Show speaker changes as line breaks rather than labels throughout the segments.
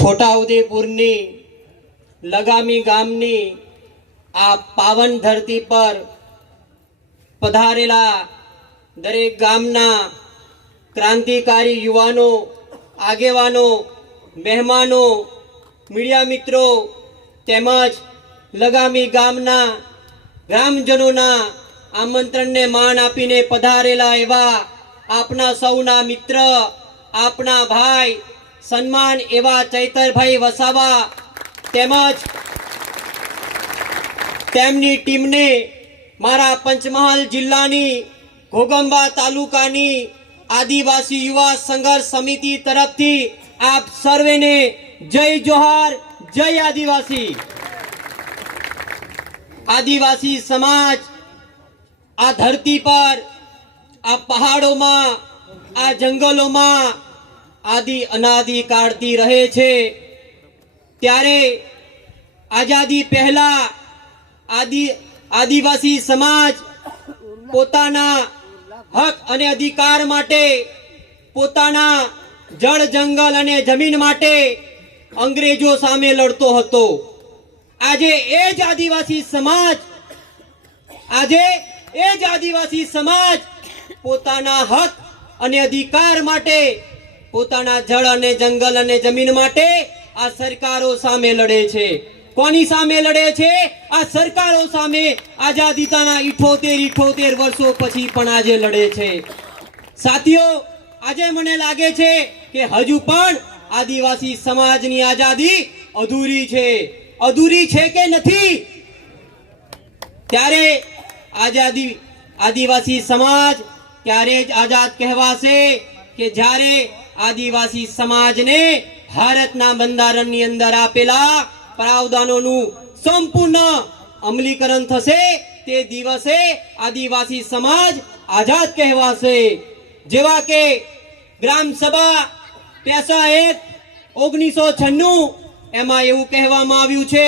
છોટાઉદેપુરની લગામી ગામની આ પાવન ધરતી પર પધારેલા દરેક ગામના ક્રાંતિકારી યુવાનો, આગેવાનો, મહેમાનો, મીડિયા મિત્રો તેમજ લગામી ગામના ગ્રામજનોના આમંત્રણને માન આપીને પધારેલા એવા આપના સૌના મિત્ર, આપના ભાઈ સન્માન એવા ચૈતરભાઈ વસાવા તેમજ તેમની ટીમને મારા પંચમહાલ જિલ્લાની ઘોગંબા તાલુકાની આદિવાસી યુવા સંઘર્ષ સમિતિ તરફથી આપ સર્વેને જય જોહાર, જય આદિવાસી. આદિવાસી સમાજ આ ધરતી પર, આ પહાડોમાં, આ જંગલોમાં આદિ અનાદિ કાળથી રહે છે. ત્યારે આઝાદી પહેલા આદિ, આદિવાસી સમાજ પોતાના હક અને અધિકાર માટે, પોતાના જળ, જંગલ અને જમીન માટે અંગ્રેજો સામે લડતો હતો. આજે એ જ આદિવાસી સમાજ, આજે એ જ આદિવાસી સમાજ પોતાના હક અને અધિકાર માટે પોતાના જળ અને જંગલ અને જમીન માટે આ સરકારો સામે લડે છે. કોની સામે લડે છે? આ સરકારો સામે આઝાદીતાના ઇઠોતેર ઇઠોતેર વર્ષો પછી પણ આજે લડે છે. સાથીઓ, આજે મને લાગે છે કે હજુ પણ આદિવાસી સમાજની આઝાદી અધૂરી છે. અધૂરી છે કે નથી? ત્યારે આઝાદી, આદિવાસી સમાજ ત્યારે જ આઝાદ કહેવાશે કે જ્યારે આદિવાસી સમાજને ભારતના બંધારણની અંદર આપેલા પ્રાવધાનોનું સંપૂર્ણ અમલીકરણ થશે. તે દિવસે આદિવાસી સમાજ આઝાદ કહેવાશે. જેવા કે ગ્રામ સભા પેસા એક ઓગણીસો છન્નું એમાં એવું કહેવામાં આવ્યું છે,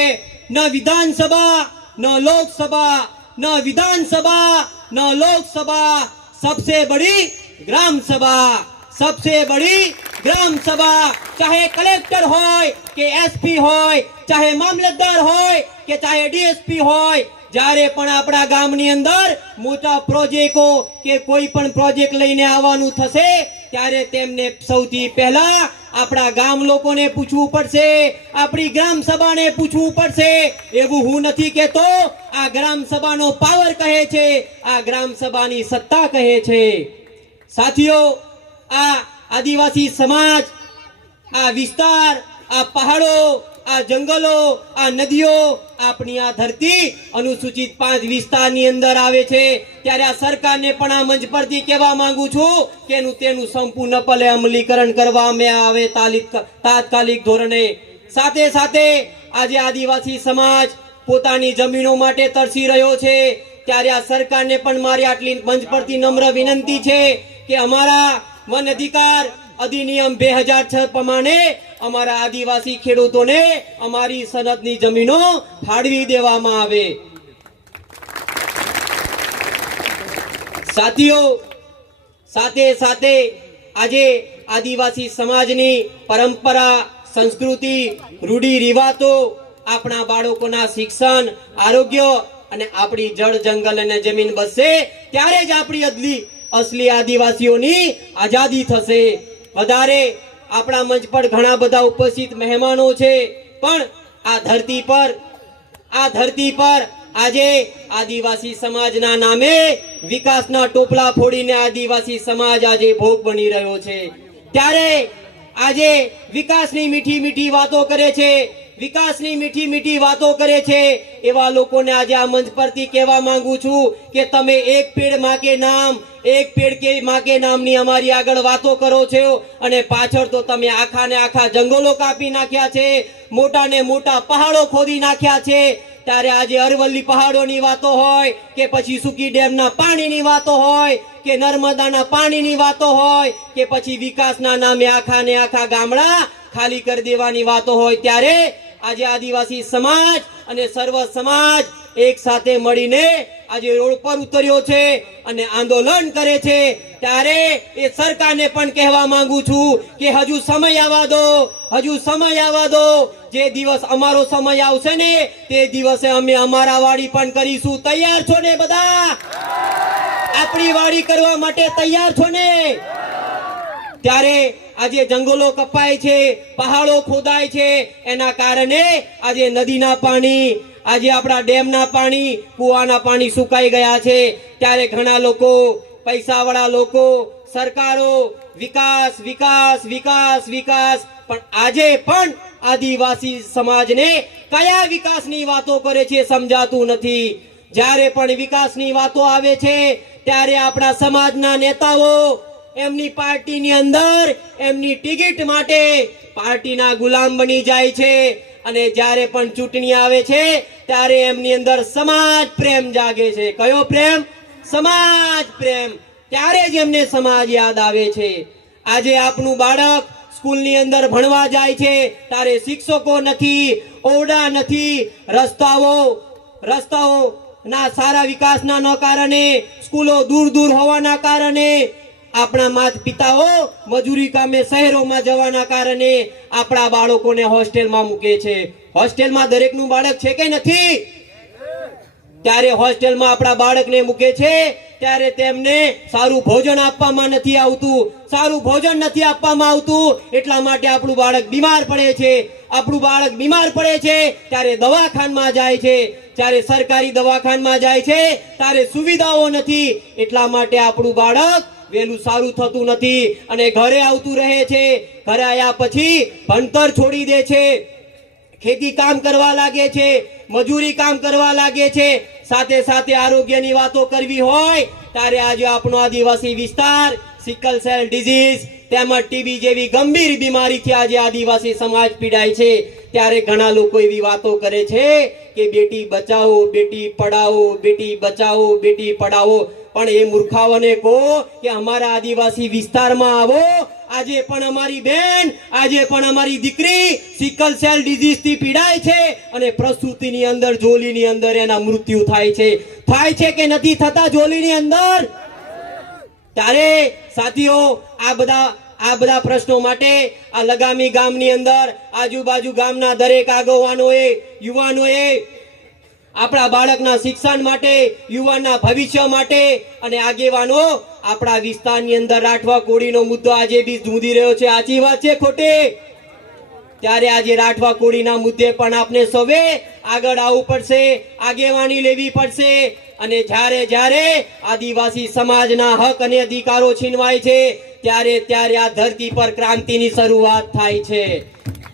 ન વિધાનસભા, ન લોકસભા, ન વિધાનસભા, ન લોકસભા, સબસે બડી ગ્રામ સભા सबसे बड़ी ग्राम सभा चाहे कलेक्टर હોય કે એસપી હોય ચાહે મામલતદાર હોય કે ચાહે ડીએસપી હોય જ્યારે પણ આપણા ગામની અંદર મોટા પ્રોજેક્ટો કે કોઈ પણ પ્રોજેક્ટ લઈને આવવાનું થશે ત્યારે તેમને સૌથી પહેલા આપણા ગામ લોકોને પૂછવું પડશે આપણી ગ્રામ સભાને પૂછવું પડશે એવું હું નથી કહેતો આ ગ્રામ સભાનો પાવર કહે છે આ ગ્રામ સભાની સત્તા કહે છે સાથીઓ આ આદિવાસી સમાજ, આ વિસ્તાર, આ પહાડો, આ જંગલો, આ નદીઓ આપણી આ ધરતી અનુસૂચિત પાંચ વિસ્તારની અંદર આવે છે. ત્યારે આ સરકારને પણ આ મંચ પરથી કહેવા માંગુ છું કે એનું તેનું સંપૂર્ણપણે અમલીકરણ કરવામાં આવે તાત્કાલિક ધોરણે. સાથે સાથે આજે આદિવાસી સમાજ પોતાની જમીનો માટે તરસી રહ્યો છે. ત્યારે આ સરકારને પણ મારી આટલી મંચ પરથી નમ્ર વિનંતી છે કે અમારા વન અધિકાર અધિનિયમ બે હજાર છ પ્રમાણે અમારા આદિવાસી ખેડૂતોને અમારી સનદની જમીનો ફાળવી દેવામાં આવે. સાથીઓ, સાથે સાથે આજે આદિવાસી સમાજની પરંપરા, સંસ્કૃતિ, રૂઢી રિવાતો, આપણા બાળકોના શિક્ષણ, આરોગ્ય અને આપણી જળ જંગલ અને જમીન બસે ત્યારે જ આપણી અદલી અસલી આદિવાસીઓની આઝાદી થશે. વધારે આપણા મંચ પર ઘણા બધા ઉપસ્થિત મહેમાનો છે, પણ આ ધરતી પર, આ ધરતી પર આજે આદિવાસી સમાજના નામે વિકાસના ટોપલા ફોડીને આદિવાસી સમાજ આજે ભોગ બની રહ્યો છે. ત્યારે આજે વિકાસની મીઠી મીઠી વાતો કરે છે. વિકાસની મીઠી મીઠી વાતો કરે છે. એવા લોકોને આજે આ મંચ પરથી કહેવા માંગુ છું કે તમે એક પેડ માકે નામ, એક પેડ કે માકે નામની અમારી આગળ વાતો કરો છો અને પાછળ તો તમે આખા ને આખા જંગલો કાપી નાખ્યા છે મોટા ને મોટા પહાડો ખોદી નાખ્યા છે. ત્યારે આજે અરવલ્લી પહાડોની વાતો હોય કે પછી સુકી ડેમના પાણીની વાતો હોય કે નર્મદાના પાણીની વાતો હોય કે પછી વિકાસના નામે આખા ને આખા ગામડા ખાલી કરી દેવાની વાતો હોય ત્યારે આજે આદિવાસી સમાજ અને સર્વ સમાજ એક સાથે મળીને આજે રોડ પર ઉતર્યો છે અને આંદોલન કરે છે. ત્યારે એ સરકારને પણ કહેવા માંગુ છું કે હજુ સમય આવવા દો, હજુ સમય આવવા દો. જે દિવસ અમારો સમય આવશે ને તે દિવસે અમે અમારા વાડી પણ કરીશું. તૈયાર છો ને બધા? આપણી વાડી કરવા માટે તૈયાર છો ને? ત્યારે આજે જંગલો કપાય છે, પહાડો ખોદાય છે, એના કારણે આજે નદીના પાણી, આજે આપણા ડેમના પાણી, કુવાના પાણી સુકાઈ ગયા છે. ત્યારે ઘણા લોકો, પૈસાવાળા લોકો, સરકારો, વિકાસ વિકાસ વિકાસ વિકાસ, પણ આજે પણ આદિવાસી સમાજને કયા વિકાસની વાતો કરે છે સમજાતું નથી. જ્યારે પણ વિકાસની વાતો આવે છે, ત્યારે આપણા સમાજના નેતાઓ એમની પાર્ટીની અંદર એમની ટિકિટ માટે પાર્ટીના ગુલામ બની જાય છે. અને જ્યારે પણ ચૂંટણી આવે છે, ત્યારે એમની અંદર સમાજ પ્રેમ જાગે છે. કયો પ્રેમ? સમાજ પ્રેમ. ત્યારે જ એમને સમાજ યાદ આવે છે. આજે આપનું બાળક સ્કૂલની અંદર ભણવા જાય છે, ત્યારે શિક્ષકો નથી, ઓરડા નથી. રસ્તાઓ રસ્તાઓ ના સારા વિકાસના કારણે, સ્કૂલો દૂર દૂર હોવાના કારણે આપણા માત પિતાઓ મજૂરી કામે શહેરોમાં જવાના કારણે આપણા બાળકોને હોસ્ટેલમાં મૂકે છે. હોસ્ટેલમાં દરેકનું બાળક છે કે નથી? ત્યારે હોસ્ટેલમાં આપણા બાળકને મૂકે છે, ત્યારે તેમને સારું ભોજન આપવામાં નથી આવતું. સારું ભોજન નથી આપવામાં આવતું, એટલા માટે આપણું બાળક બીમાર પડે છે. આપણું બાળક બીમાર પડે છે, ત્યારે દવાખાનમાં જાય છે. જ્યારે સરકારી દવાખાનમાં જાય છે, ત્યારે સુવિધાઓ નથી, એટલા માટે આપણું બાળક વહેલું સારું થતું નથી અને ઘરે આવતું રહે છે. ઘરે આવ્યા પછી ભણતર છોડી દે છે. ખેતી કામ કરવા લાગે છે, મજૂરી કામ કરવા લાગે છે. સાથે સાથે આરોગ્યની વાતો કરવી હોય ત્યારે આજે આપણો આદિવાસી વિસ્તાર, સિકલ સેલ ડિઝીઝ તેમજ ટીબી જેવી ગંભીર બીમારીથી આજે આદિવાસી સમાજ પીડાય છે. ત્યારે ઘણા લોકો એવી વાતો કરે છે કે બેટી બચાવો, બેટી પઢાવો, બેટી બચાવો, બેટી પઢાઓ પણ એ મૂર્ખાઓને કહો કે અમારા આદિવાસી વિસ્તારમાં આવો. આજે પણ અમારી બેન, આજે પણ અમારી દીકરી સિકલ સેલ ડિઝીઝથી પીડાય છે અને પ્રસૂતિની અંદર જોલીની અંદર એના મૃત્યુ થાય છે. થાય છે કે નથી થતા જોલીની અંદર? ત્યારે સાથીઓ, આ બધા આ બધા પ્રશ્નો માટે આ લગામી ગામની અંદર, આજુબાજુ ગામના દરેક આગેવાનોએ, યુવાનોએ આપણા બાળકના શિક્ષણ માટે, યુવાનના ભવિષ્ય માટે અને આગેવાનો, આપણા વિસ્તારની અંદર રાઠવા કોળીનો મુદ્દો આજે બી ધૂંધી રહ્યો છે. સાચી વાત છે ખોટી? ત્યારે આજે રાઠવા કોળીના મુદ્દે પણ આપણે સૌએ આગળ આવવું પડશે, આગેવાની લેવી પડશે અને જ્યારે જ્યારે આદિવાસી સમાજના હક અને અધિકારો છીનવાય છે, ત્યારે ત્યારે આ ધરતી પર ક્રાંતિની શરૂઆત થાય છે.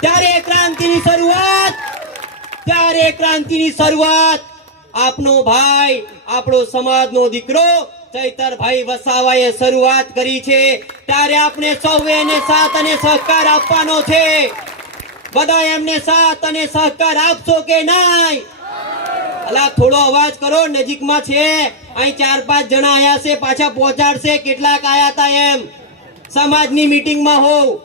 ત્યારે ક્રાંતિની શરૂઆત ત્યારે ક્રાંતિની શરૂઆત આપનો ભાઈ, આપણો સમાજનો દીકરો ચૈતરભાઈ વસાવાએ શરૂઆત કરી છે. ત્યારે આપણે સૌએ એને સાથ અને સહકાર આપવાનો છે. બધા એમને સાથ અને સહકાર આપશો કે નહીં? અલા, થોડો અવાજ કરો, નજીકમાં છે. અહીં ચાર પાંચ જણા આયા છે, પાછા પહોંચાડશે. કેટલાક આયા હતા એમ. સમાજની મીટિંગમાં હોવ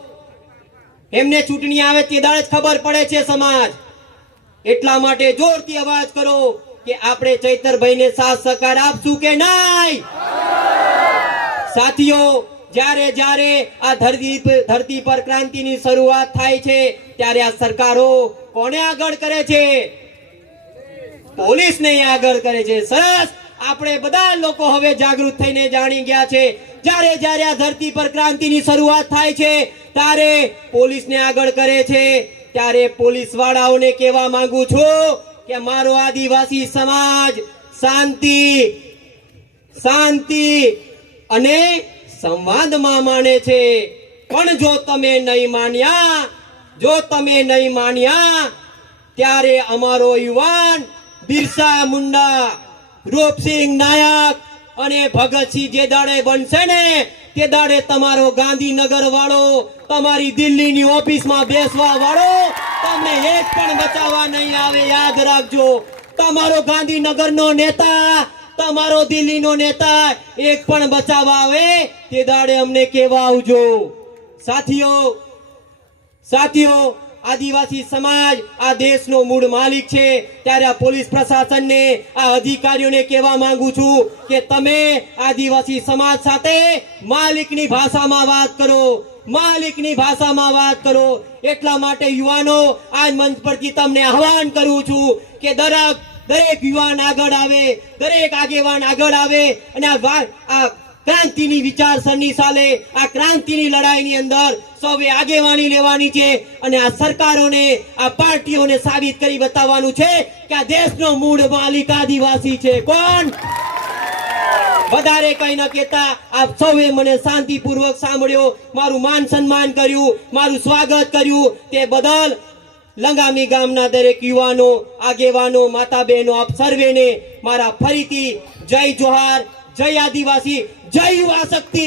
એમને ચૂંટણી આવે તે જ ખબર પડે છે સમાજ. એટલા માટે જોરથી અવાજ કરો કે આપણે ચૈતરભાઈને સાથ સહકાર આપશું કે નહીં? સાથીઓ, જ્યારે જ્યારે આ ધરતી ધરતી પર ક્રાંતિની શરૂઆત થાય છે, ત્યારે આ સરકારો કોને આગળ કરે છે? પોલીસને આગળ કરે છે. સરસ! આપણે બધા લોકો હવે જાગૃત થઈને જાણી ગયા છે. જ્યારે જ્યારે આ ધરતી પર ક્રાંતિની શરૂઆત થાય છે, ત્યારે પોલીસને આગળ કરે છે. ત્યારે પોલીસ વાળાઓને કહેવા માંગુ છું કે મારો આદિવાસી સમાજ શાંતિ શાંતિ અને સંવાદમાં માને છે. પણ જો તમે નહીં માન્યા, જો તમે નહીં માન્યા, ત્યારે અમારો યુવાન બિરસા મુંડા, રૂપસિંહ નાયક અને ભગતસિંહ જે દાડે બનશે ને, તે દાડે તમારો ગાંધીનગર વાળો, તમારી દિલ્હીની ઓફિસમાં બેસવા વાળો, તમને એક પણ બચાવવા નહીં આવે, યાદ રાખજો. તમારો ગાંધીનગરનો નેતા, તમારો દિલ્હીનો નેતા, એક પણ બચાવવા આવે, તે દાડે અમને કેવા આવજો. સાથીઓ સાથીઓ આદિવાસી સમાજ આ દેશનો મૂળ માલિક છે. ત્યારે આ પોલીસ પ્રશાસનને, આ અધિકારીઓને કહેવા માંગુ છું કે તમે આદિવાસી સમાજ સાથે માલિકની ભાષામાં વાત કરો. માલિકની ભાષામાં વાત કરો. એટલા માટે યુવાનો આજ મંચ પરથી તમને આહવાન કરું છું કે દરેક દરેક યુવાન આગળ આવે, દરેક આગેવાન આગળ આવે અને આ ક્રાંતિની વિચારસરણી સાલે આ ક્રાંતિની લડાઈની અંદર સૌએ આગેવાની લેવાની છે અને આ સરકારોને, આ પાર્ટીઓને સાબિત કરી બતાવવાનું છે કે આ દેશનો મૂળ માલિક આદિવાસી છે. કોણ? વધારે કઈ ન કહેતા આપ સૌએ મને શાંતિપૂર્વક સાંભળ્યો, મારું માન સન્માન કર્યું, મારું સ્વાગત કર્યું. તે બદલ લંગામી ગામના દરેક યુવાનો, આગેવાનો માતા બહેનો આપ સર્વેને મારા ફરીથી જય જોહાર જય આદિવાસી જય યુવા શક્તિ.